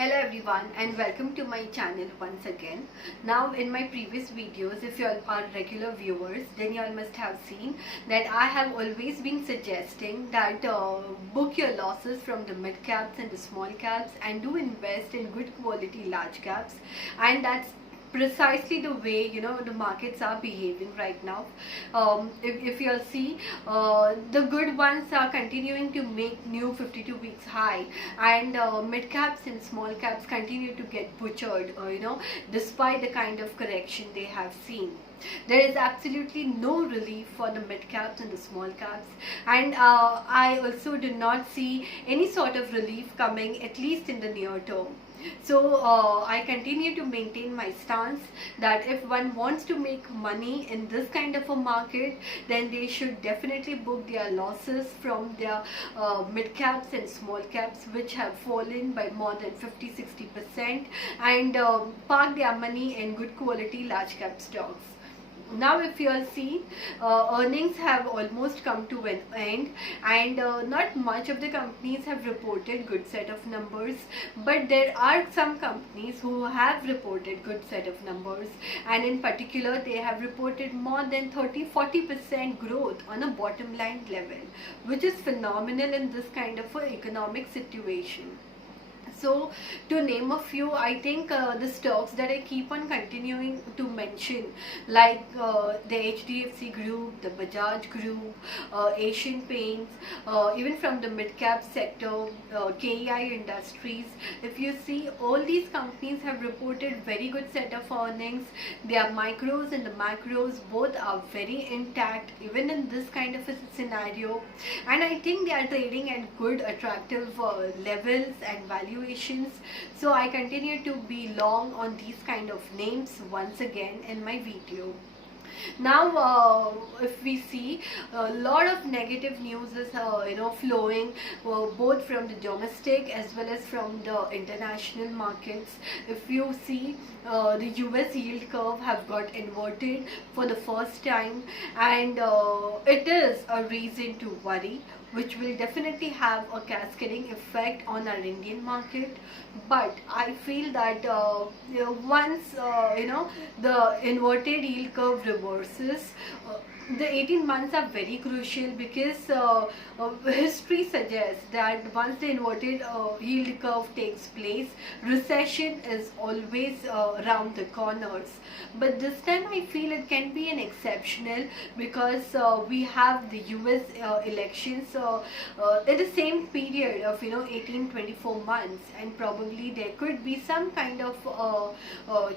Hello everyone and welcome to my channel once again. Now in my previous videos, if you all are regular viewers, then you all must have seen that I have always been suggesting that book your losses from the mid caps and the small caps and do invest in good quality large caps, and that's precisely the way the markets are behaving right now. If you'll see, the good ones are continuing to make new 52 weeks high, and mid caps and small caps continue to get butchered, despite the kind of correction they have seen. There is absolutely no relief for the mid caps and the small caps, and I also do not see any sort of relief coming, at least in the near term. So I continue to maintain my stance that if one wants to make money in this kind of a market, then they should definitely book their losses from their mid caps and small caps, which have fallen by more than 50-60%, and park their money in good quality large cap stocks. Now if you all see, earnings have almost come to an end, and not much of the companies have reported good set of numbers, but there are some companies who have reported good set of numbers, and in particular they have reported more than 30-40% growth on a bottom line level, which is phenomenal in this kind of a economic situation. So to name a few, I think the stocks that I keep on continuing to mention, like the HDFC group, the Bajaj group, Asian Paints, even from the mid cap sector, KEI Industries. If you see, all these companies have reported very good set of earnings. Their micros and the macros both are very intact even in this kind of a scenario, and I think they are trading at good attractive levels and valuations. So I continue to be long on these kind of names once again in my video. Now if we see, a lot of negative news is flowing, both from the domestic as well as from the international markets. If you see, the US yield curve have got inverted for the first time, and it is a reason to worry, which will definitely have a cascading effect on our Indian market. But I feel that once the inverted yield curve reverses, the 18 months are very crucial, because history suggests that once the inverted yield curve takes place, recession is always around the corners. But this time I feel it can be an exceptional, because we have the US elections in the same period of 18-24 months, and probably there could be some kind of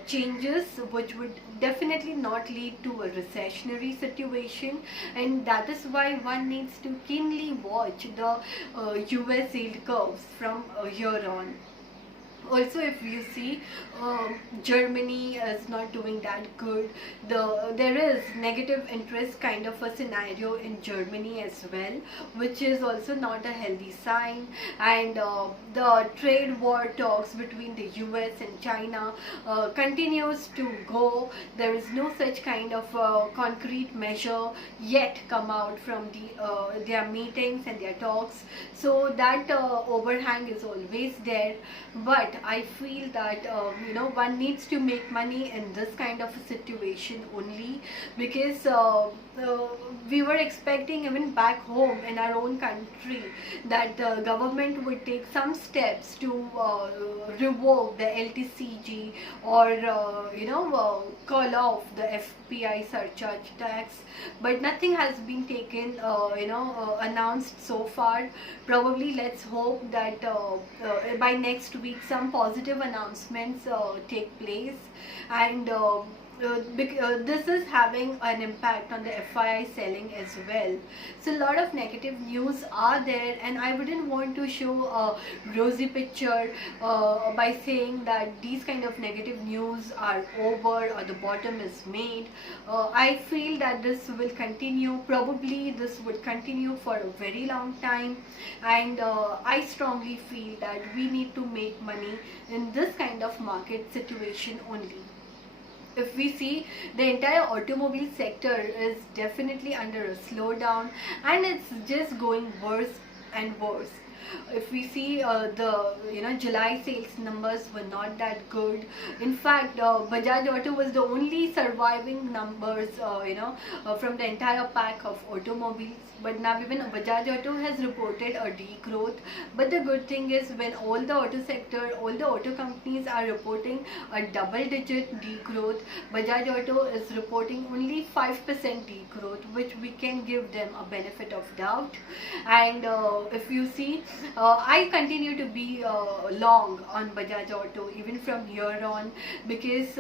changes which would definitely not lead to a recessionary situation, and that is why one needs to keenly watch the US yield curves from here on. Also, if you see, Germany is not doing that good. There is negative interest kind of a scenario in Germany as well, which is also not a healthy sign. And the trade war talks between the US and China continues to go. There is no such kind of concrete measure yet come out from their meetings and their talks. So that overhang is always there. But I feel that one needs to make money in this kind of a situation only, because we were expecting even back home in our own country that the government would take some steps to revoke the LTCG, or call off the FPI surcharge tax, but nothing has been taken announced so far. Probably let's hope that by next week some positive announcements take place, and this is having an impact on the FII selling as well. So a lot of negative news are there, and I wouldn't want to show a rosy picture by saying that these kind of negative news are over or the bottom is made. I feel that this will continue. Probably this would continue for a very long time, and I strongly feel that we need to make money in this kind of market situation only. If we see, the entire automobile sector is definitely under a slowdown, and it's just going worse and worse. If we see the July sales numbers were not that good. In fact, Bajaj Auto was the only surviving numbers from the entire pack of automobiles. But now even Bajaj Auto has reported a degrowth. But the good thing is, when all the auto sector, all the auto companies are reporting a double-digit degrowth, Bajaj Auto is reporting only 5% degrowth, which we can give them a benefit of doubt. And if you see, I continue to be long on Bajaj Auto even from here on, because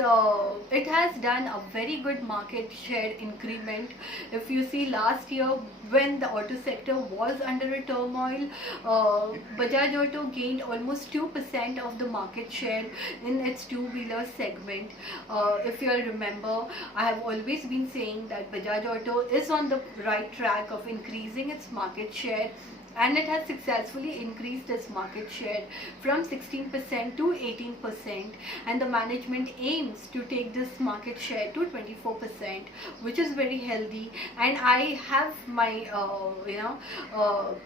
it has done a very good market share increment. If you see, last year when the auto sector was under a turmoil, Bajaj Auto gained almost 2% of the market share in its two-wheeler segment. If you all remember, I have always been saying that Bajaj Auto is on the right track of increasing its market share, and it has successfully increased its market share from 16% to 18%, and the management aims to take this market share to 24%, which is very healthy. And I have my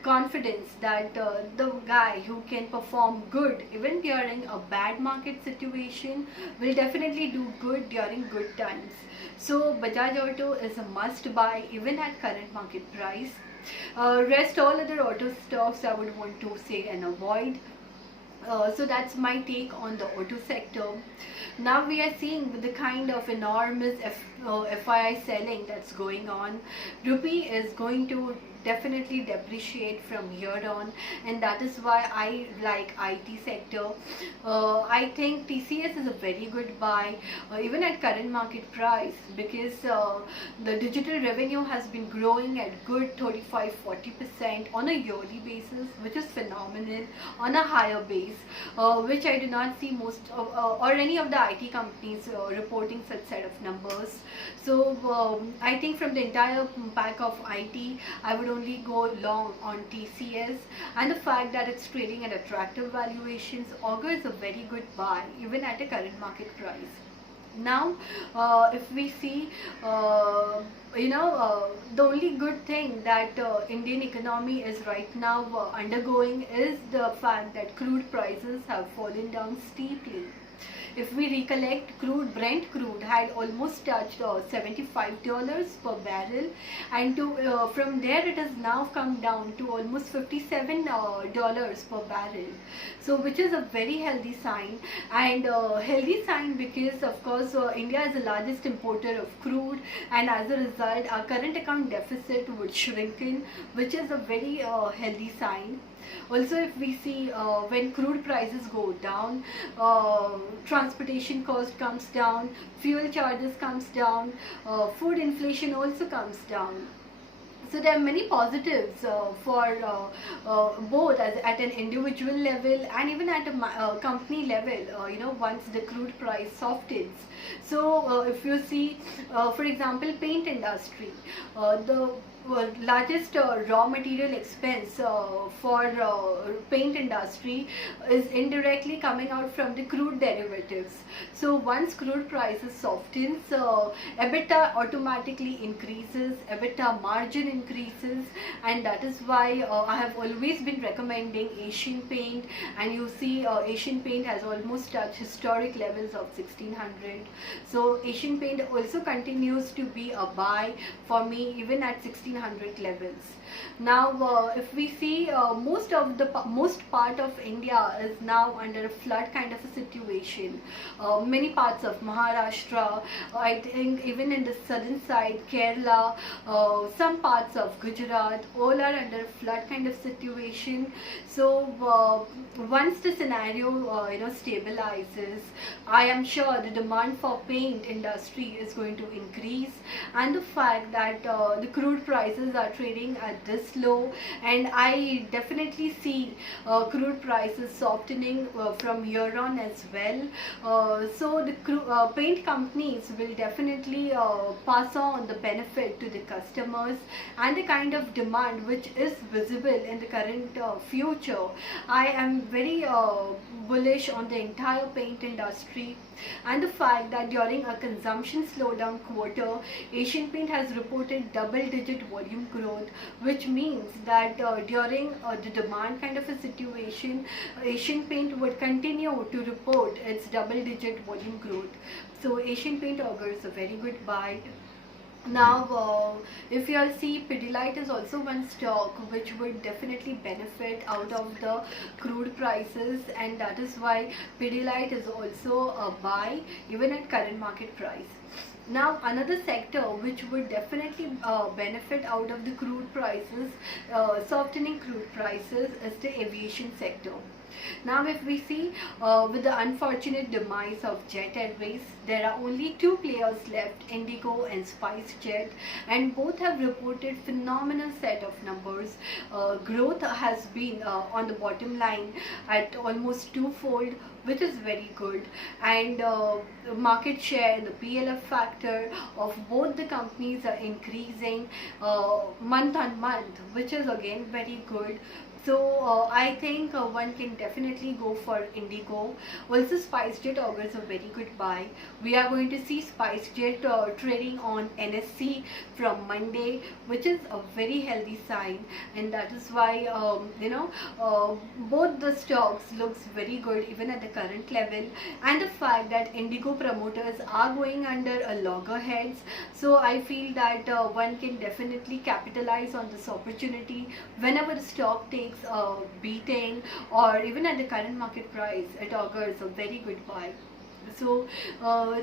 confidence that the guy who can perform good even during a bad market situation will definitely do good during good times. So Bajaj Auto is a must buy even at current market price. Rest all other auto stocks I would want to say and avoid. So that's my take on the auto sector. Now we are seeing with the kind of enormous FII selling that's going on, rupee is going to definitely depreciate from here on, and that is why I like IT sector. I think TCS is a very good buy even at current market price, because the digital revenue has been growing at good 35-40% on a yearly basis, which is phenomenal on a higher base, which I do not see most of or any of the IT companies reporting such set of numbers. So I think from the entire pack of IT, I would only go long on TCS, and the fact that it's trading at attractive valuations augurs a very good buy even at a current market price. Now if we see, the only good thing that Indian economy is right now undergoing is the fact that crude prices have fallen down steeply. If we recollect, Brent crude had almost touched $75 per barrel, and from there it has now come down to almost $57 per barrel. So which is a very healthy sign, and healthy sign because of course India is the largest importer of crude, and as a result our current account deficit would shrinken, which is a very healthy sign. Also, if we see when crude prices go down, transportation cost comes down, fuel charges comes down, food inflation also comes down. So there are many positives for both at an individual level and even at a company level, once the crude price softens. So if you see, for example, paint industry, the largest raw material expense for paint industry is indirectly coming out from the crude derivatives. So once crude prices softens, EBITDA automatically increases, EBITDA margin increases, and that is why I have always been recommending Asian Paint, and you see Asian Paint has almost touched historic levels of 1600. So Asian Paint also continues to be a buy for me even at 1600 levels. Now if we see, most part of India is now under a flood kind of a situation. Many parts of Maharashtra, I think even in the southern side, Kerala, some parts of Gujarat, all are under a flood kind of situation. So once the scenario stabilizes, I am sure the demand for paint industry is going to increase, and the fact that the crude prices are trading at this low, and I definitely see crude prices softening from here on as well. So the paint companies will definitely pass on the benefit to the customers, and the kind of demand which is visible in the current future, I am very bullish on the entire paint industry, and the fact that during a consumption slowdown quarter, Asian Paint has reported double-digit volume growth, which means that during the demand kind of a situation, Asian Paint would continue to report its double-digit volume growth. So Asian Paint augurs a very good buy. Now, if you all see, Pidilite is also one stock which would definitely benefit out of the crude prices, and that is why Pidilite is also a buy even at current market price. Now, another sector which would definitely benefit out of the crude prices, softening crude prices, is the aviation sector. Now, if we see, with the unfortunate demise of Jet Airways, there are only two players left, Indigo and SpiceJet, and both have reported phenomenal set of numbers. Growth has been on the bottom line at almost twofold, which is very good, and market share, the PLF factor of both the companies are increasing month on month, which is again very good. So I think one can definitely go for Indigo. Also, SpiceJet augurs a very good buy. We are going to see SpiceJet trading on NSE from Monday, which is a very healthy sign, and that is why both the stocks looks very good even at the current level. And the fact that Indigo promoters are going under a loggerheads, so I feel that one can definitely capitalize on this opportunity whenever the stock takes beating, or even at the current market price, it augurs a very good buy. So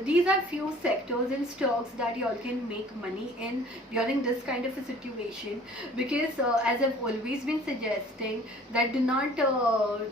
these are few sectors and stocks that you all can make money in during this kind of a situation, because as I've always been suggesting, that do not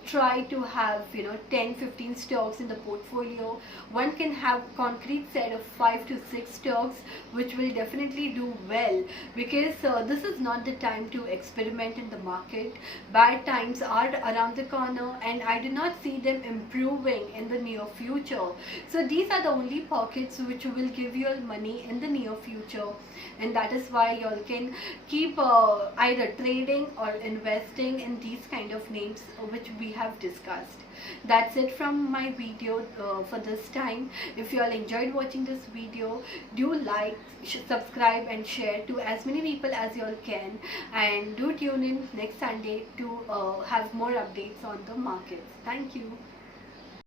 try to have 10-15 stocks in the portfolio. One can have concrete set of 5 to 6 stocks which will definitely do well, because this is not the time to experiment in the market. Bad times are around the corner, and I do not see them improving in the near future. So these are the only pockets which will give you all money in the near future, and that is why you all can keep either trading or investing in these kind of names which we have discussed. That's it from my video for this time. If you all enjoyed watching this video, do like, subscribe and share to as many people as you all can, and do tune in next Sunday to have more updates on the markets. Thank you.